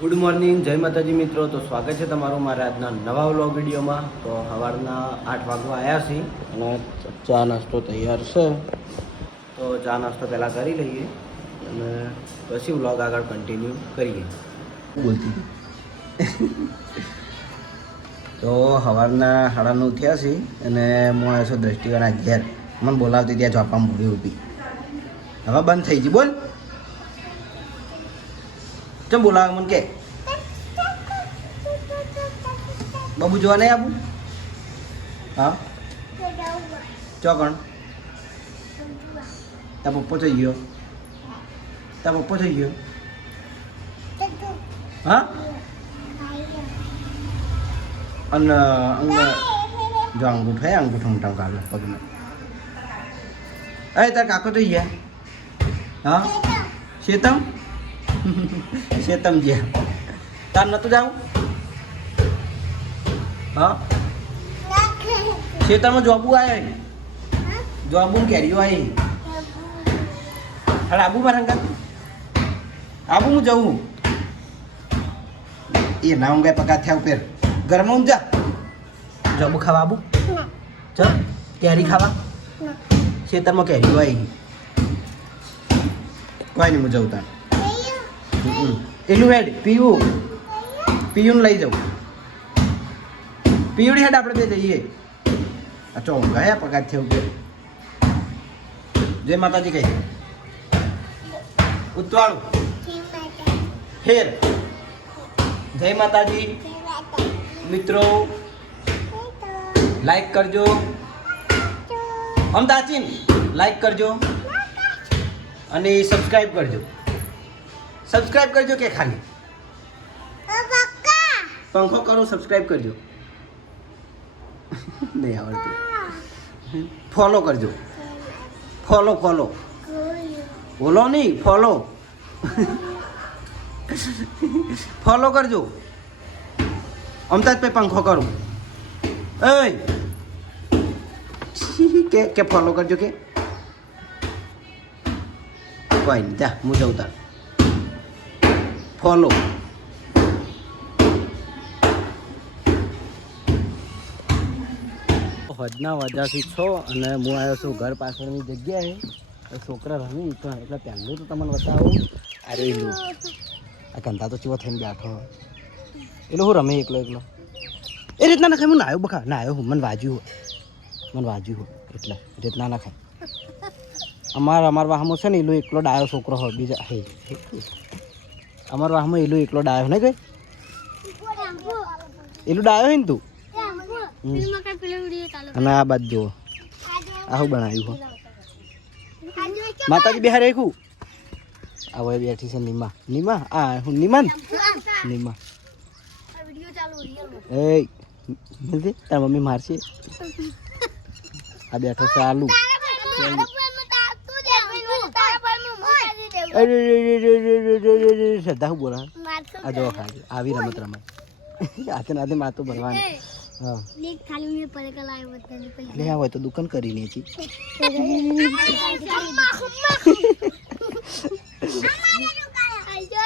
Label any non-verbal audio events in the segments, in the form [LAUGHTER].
Good morning જય માતાજી મિત્રો. તો સ્વાગત છે તમારું મારા આજના નવા વ્લોગ વિડીયોમાં. તો સવારના આઠ વાગવા આવ્યા છીએ અને ચા નાસ્તો તૈયાર છે. તો ચા નાસ્તો પહેલાં કરી લઈએ અને પછી વ્લોગ આગળ કન્ટિન્યુ કરીએ. બોલતી. તો સવારના સાડા નવ થયા છે અને હું આવ્યો છું દ્રષ્ટિવાળા ઘેર. મને બોલાવતી ત્યાં જોપામાં ઊભી ઊભી. હવે બંધ થઈ ગઈ. બોલ. બોલાવે મને કે બાબુ જોવા નહીં આવું હા ચોકણ તાર પપ્પો થઈ ગયો તાર પપ્પો થઈ ગયો હા અને અંગ જો અંગૂઠો હે અંગૂઠો મોટા કાઢો પગમાં અરે તાર કાકો થઈ ગયા હા શેતમ શેતમ જ્યાં તાર નતું જાવું? હા? ખેતરમાં જોબુ આવે જોબુ કેરીઓ આવે હાલ આબુ મારા અંગા આબુ હું જવું એ ના ઊંઘાય પગા થયા ઉપર. ઘરમાં ઊંઘ જોબુ ખાવા આબુ? ચ કેરી ખાવા. ખેતરમાં કેરીઓ આવી કોઈ નહીં, હું જવું હમ. એલું હેડ, પીયું. લઈ જાઉં પીવડી હેડ આપણે બે જઈએ. ચો ગયા પગાર થયો ઉપર. જય માતાજી કહી. ઉતવાળું ફેર જય માતાજી. મિત્રો લાઈક કરજો. અમદાચીન લાઈક કરજો. અને સબસ્ક્રાઈબ કરજો. સબસ્ક્રાઈબ કરજો કે ખાલી? પંખો કરો સબસ્ક્રાઈબ કરજો. નહીં આવડતું. ફોલો કરજો. ફોલો ફોલો બોલો નહીં ફોલો ફોલો કરજો. અમદાવાદ પે પંખો કરું. એ કે કે ફોલો કરજો કે? કોઈ નહીં જા હું જાઉં તાર. ફોલો હદના વજાથી છો અને હું આવ્યો છું ઘર પાછળની જગ્યાએ. છોકરા રમી તો એટલે પહેલું તો તમને બતાવું. અરે આ કંધા તો ચીવો થઈને બેઠો. એટલે હું રમે એકલો એકલો. એ રીતના નખાય હું નાયો બખા નાયો હું, મને વાજ્યું હોય. મને વાજ્યું હોય, એટલે રીતના નખાય. અમારા અમાર વાહમાં છે ને, એલો એકલો ડાયો છોકરો હોય, બીજા હે. અમાર વાહમાં એલું એકલો ડાયો ને કઈ? એલું ડાયો હોય ને તું? અને આ બાદ જુઓ. આવું બનાવ્યું માતાજી બિહાર રાખ્યું આ હવે બેઠી છે નીમા. નીમા? આ હું નીમા. નિમા એ તાર મમ્મી મારશે. આ બેઠો છે આલુ. શ્રદ્ધા શું બોલા આ જો ખાલી આવી રમત રમાય [LAUGHS] આતે નાતે માતો ભરવાની. હા. લે હોય તો દુકાન કરીને છી.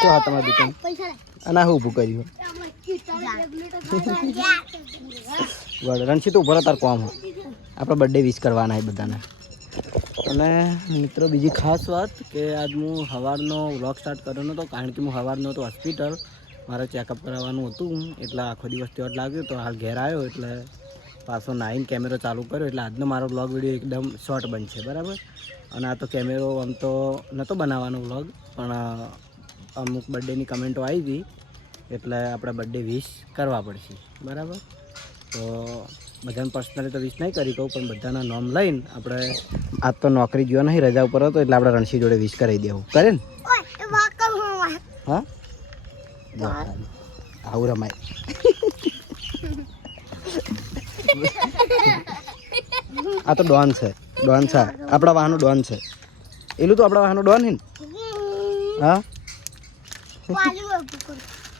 તો તમારી દુકાન. અને હું ઊભું કર્યું રણસી તો ઊભો તાર કોમ આપણે બર્થડે વિશ કરવાના છે બધાને. અને મિત્રો, બીજી ખાસ વાત કે આજ હું સવારનો વ્લોગ સ્ટાર્ટ કર્યો નહોતો કારણ કે હું સવારનો હતો હોસ્પિટલ મારે ચેકઅપ કરાવવાનું હતું, એટલે આખો દિવસ ત્યાં લાગ્યું. તો હાલ ઘેર આવ્યો, એટલે પાછો નાઈન કેમેરો ચાલુ કર્યો, એટલે આજનો મારો બ્લોગ વીડિયો એકદમ શોર્ટ બનશે, બરાબર? અને આ તો કેમેરો આમ તો નહોતો બનાવવાનો વ્લોગ પણ અમુક બર્થડેની કમેન્ટો આવી હતી. એટલે આપણે બર્થડે વિશ કરવા પડશે, બરાબર? તો બધાને પર્સનલી તો વિશ નહીં કરી કહું પણ બધાના નામ લઈને આપણે આજ તો નોકરી ગયો નહીં રજા ઉપર હતો એટલે આપણે રણસી જોડે વિશ કરી દેવું. કરે ને? હા? આવું રમાય. આ તો ડોન છે ડોન છે. આપણા વાહનો ડોન છે. એલું તો આપણા વાહનો ડોન હે ને? હા?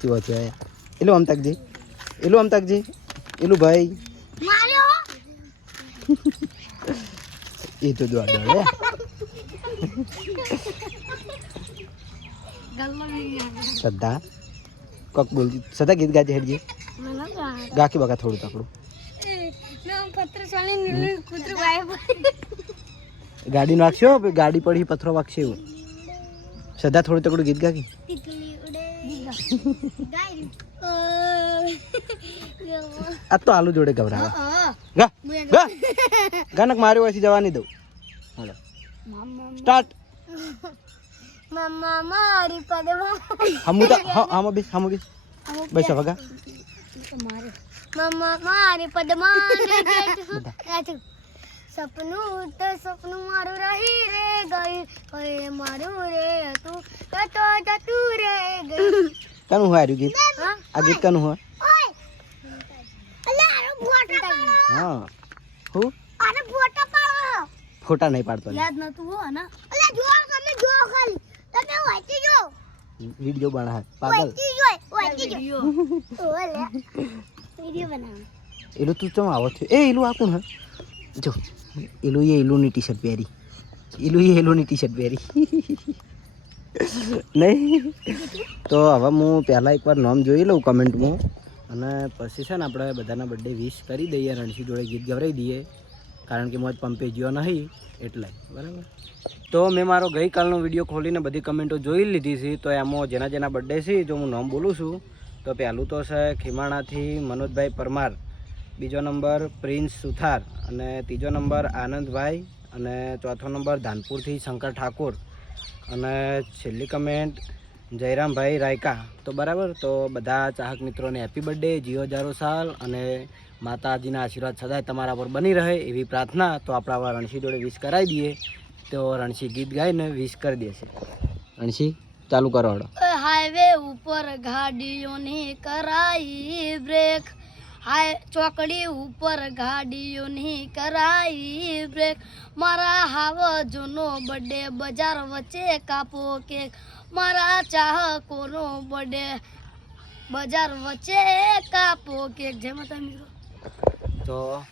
કેવો છે એલું અમતાકજી એલું અમતાકજી એલું ભાઈ. એ તો જો ડરે શ્રદ્ધા કોક બોલતી સદા ગીત ગાજે હેડજી ગાય ગાકી બગા થોડું તકડું ગાડી નાખશો ગાડી પડી પથરો વાગશે એવું સદા થોડું તકડું ગીત ગાકી આ તો આલુ જોડે ગભરાવા ગા ગા [LAUGHS] ગાનક માર્યો હોયથી જવાની દઉં. હાલો. સ્ટાર્ટ મમ્મા મારી પદમાં. હમુ તો હા હમ બી હમ બી વગા મમ્મા મારી. પદમાં. સપનું તો સપનું મારું રહી રે ગયું. કઈ મારું રે હતું તો જતું રે ગયું. કનું હોય ગીત? આ ગીત કનું હોય? હા. હું? આરો ફોટા પાડો. ફોટા નહીં પાડતો યાદ નતું હો ને અલે જો તમે જો ખાલી. તમે વાંચી જો. વીડિયો બના પાગલ. વાંચી જો. વાંચી જો ઓલે વિડિયો બનાવ. એલું તું ચમ આવો છે? એ એલું આ કોણ હે? જો એલું એ એલુંની ટી શર્ટ પહેરી. એલું એ એલુંની ટી શર્ટ પહેરી. નહીં? તો હવે હું પહેલાં એકવાર નામ જોઈ લઉં કમેન્ટમાં. અને પછી છે ને આપણે બધાના બર્થડે વિશ કરી દઈએ રણસી જોડે ગીત ગવરાઈ દઈએ. કારણ કે મોજ પંપે ગયો નહીં, એટલે. બરાબર? તો મેં મારો ગઈકાલનો વીડિયો ખોલીને બધી કમેન્ટો જોઈ લીધી છે. તો એમાં જેના જેના બર્થડે છે, જો હું નામ બોલું છું, તો પહેલું તો છે ખીમાણાથી મનોજભાઈ પરમાર, બીજો નંબર પ્રિન્સ સુથાર, અને ત્રીજો નંબર આનંદભાઈ, અને ચોથો નંબર ધાનપુરથી શંકર ઠાકોર. અને છેલ્લી કમેન્ટ જયરામભાઈ રાયકા. તો બરાબર, તો બધા ચાહક મિત્રોને હેપી બર્થડે જીઓ હજારો સાલ અને માતાજીના આશીર્વાદ સદાય તમારા પર બની રહે એવી પ્રાર્થના. તો આપણા રણસી જોડે વિશ કરાવી દઈએ. તો રણસી ગીત ગાઈને વિશ કરી દેશે રણસી ચાલુ કરો હાઈવે ઉપર ગાડીઓની કરાઈ બ્રેક હાય ચોકડી ઉપર ગાડીઓની કરાઈ બ્રેક મારા હાવ જૂનો બર્થડે બજાર વચ્ચે કાપો કેક મારા ચાહકોનો બર્થડે. બજાર વચ્ચે કાપો કેક. જય માતા મિત્રો. તો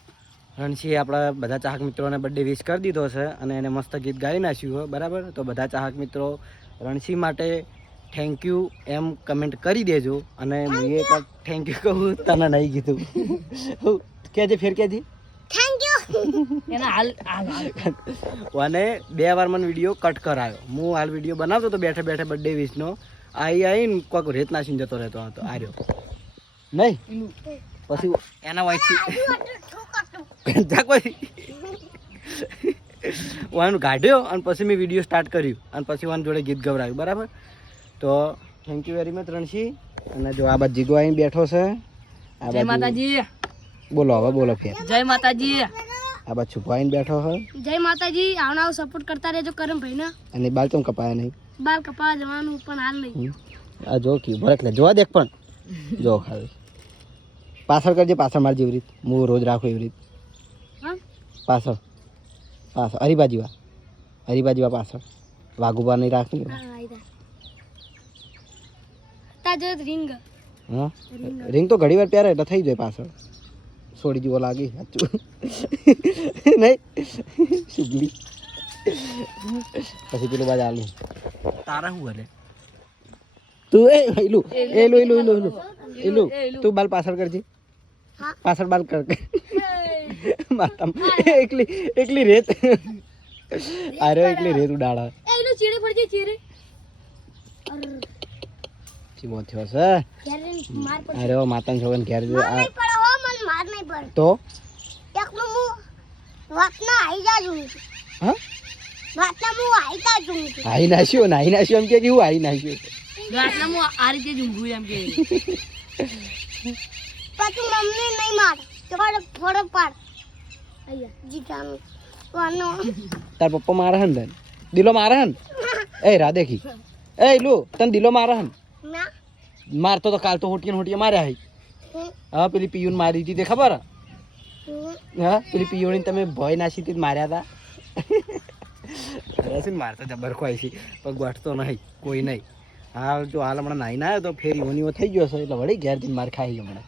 રણસિંહ આપણા બધા ચાહક મિત્રોને બર્થડે વિશ કરી દીધો છે અને એને મસ્ત ગીત ગાઈ નાખ્યું હોય બરાબર? તો બધા ચાહક મિત્રો રણસિંહ માટે થેન્ક યુ એમ કમેન્ટ કરી દેજો અને હું એક થેન્ક યુ કહું તને નહીં કીધું. [LAUGHS] કહેજે ફેર કહેજે. અને બે વાર મને વીડિયો કટ કરાયો. હું હાલ વીડિયો બનાવતો હતો બેઠે બેઠે બર્થડે વિશનો આવી આવીને કોઈક રેત નાસીને જતો રહેતો હતો આર્યો. નહીં? પછી એના વાંચી કોઈ? વાનું કાઢ્યો અને પછી મેં વીડિયો સ્ટાર્ટ કર્યું. અને પછી વાન જોડે ગીત ગવડાવ્યું બરાબર? તો thank you very much Ransi અને જો આ બાજુ જીગો આવીને બેઠો છે. જય માતાજી. બોલો હવે બોલો ફેર. જય માતાજી. આ બાજુ છુપાઈને બેઠો છે જય માતાજી આવનાવ સપોર્ટ કરતા રહેજો કરમ ભાઈ ને? અને બાલ ચમ કપાયા નહીં? બાલ કપા જવાનું પણ હાલ નહીં. આ જો કી ભરત લે જોવા દેખ પણ. જો હાલ પાછળ કરજે પાછળ મારજે એવી રીત. હું રોજ રાખું એવી રીત. હા? પાછળ. પાછળ. હરિબાજીવા. હરિબાજીવા પાછળ. વાઘુબા નહીં રાખી હા તાજો રિંગ હા? રિંગ તો ઘણી વાર પહેરે એટલે થઈ જાય પાછળ. છોડી જેવો લાગે સાચું. નહીં? સુગલી પછી પેલું બાજુ આલું. તારા શું કરે તું એ એલું એલું એલું એલું એલું એલું તું બાલ પાછળ કરજે. હા. પાછળ બાલ કર. માતા એકલી એકલી રેત. અરે એકલી રેત ઉડાડા. એલું ચીડે પડજે ચીડે. ચીમો થયો છે. અરે માતાના ઘેર જે આ- પડે હો મને માર નહીં પડે તો એકનું હું વાતના આઈ જાજું હા વાતના હું આઈ જાજું હાઈ નાખ્યો ને હાઈ નાખ્યો એમ કે હું હાઈ નાખ્યો રાતના આ રીતે જ ઊંઘું એમ કે પછી મમ્મી નહીં માર થોડો થોડો પાડ અહીંયા જીજાનું વાનો તાર પપ્પા મારે હન તને દિલો મારે હન એ રા દેખી એ લો તને દિલો મારે હન ના મારતો તો કાલ તો હોટીએ હોટીએ માર્યા હઈ હમ, હા પેલી પિયુન મારી હતી તે ખબર? હે? પેલી પિયોની તમે ભય નાસી હતી માર્યા હતા અરે મારતો જબર ખોય છે. પણ ગોઠતો નહીં કોઈ નહીં. હા જો હાલ હમણાં નાઈ ના તો ફેર ઈવોની થઈ ગયો છે એટલે વળી ઘેર જઈને માર ખાઈ હમણાં.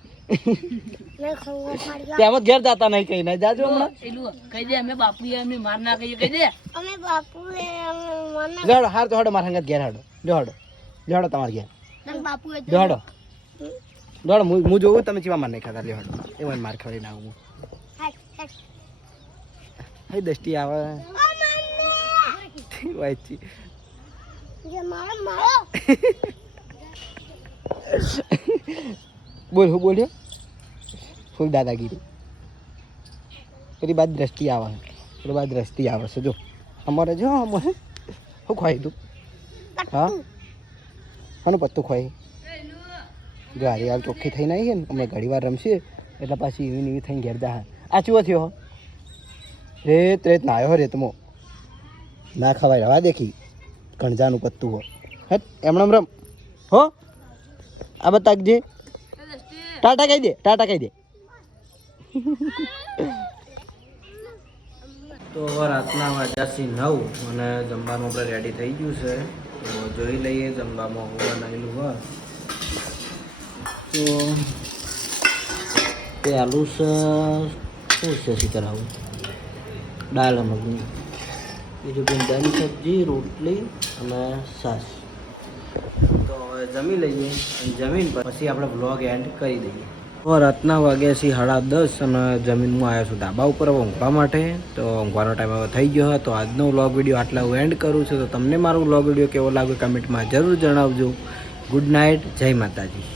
તેમ જ ઘેર જતા નહીં કઈ નહીં જાજો હમણાં. કહી દે અમે બાપુ એમને માર ના કહીએ કહી દે. અમે બાપુ હાડો હાર તો હાડો મારા સંગત ઘેર હાડો. જો હાડો જો હાડો તમારે ઘેર. બાપુ જો હાડો. દોડ હું હું જોઉં તમે ચીવા માર નહીં ખાતા લેવા હડો એ મને માર ખવડી ના હું. હે દસ્તી આવે. [LAUGHS] વાંચી બોલ હું બોલ્યો? ફૂલ દાદાગીરી. પેલી બાદ દ્રષ્ટિ આવે. પેલી બાદ દ્રષ્ટિ આવે છે જો? અમારે જો અમારે. શું ખવાય તું હા? શાનું પત્તું ખવાય જો હારી હાલ ચોખ્ખી થઈને આવી છે ને, અમે ઘડી વાર રમશે એટલે પાછી એવી એવી થઈને ઘેર જા આ ચૂવો થયો રેત રેત ના આવ્યો રેતમો. ના ખવાય રવા દેખી. કણજાનું પત્તું હો. હટ, એમણે રમ. હો? આ બતાકજે ટાટા કહી દે, ટાટા કહી દે. તો રાતના વાગ્યા નવ અને જમવાનું આપણે રેડી થઈ ગયું છે. તો જોઈ લઈએ જમવામાં હોવા બનાવેલું હોય. તો તે આલુ શું છે શીખર આવું? દાળ મગની. બીજું ભીંડાની સબ્જી, રોટલી અને છાશ. તો હવે જમી લઈએ અને જમીન પછી આપણે બ્લોગ એન્ડ કરી દઈએ. રાતના વાગ્યા છે સાડા દસ અને જમીનમાં આવ્યો છું ધાબા ઉપર. હવે ઊંઘવા માટે. તો ઊંઘવાનો ટાઈમ હવે થઈ ગયો હતો આજનો વ્લોગ વીડિયો આટલા હું એન્ડ કરું છું. તો તમને મારો વ્લોગ વીડિયો કેવો લાગ્યો કમેન્ટમાં જરૂર જણાવજો. ગુડ નાઇટ જય માતાજી.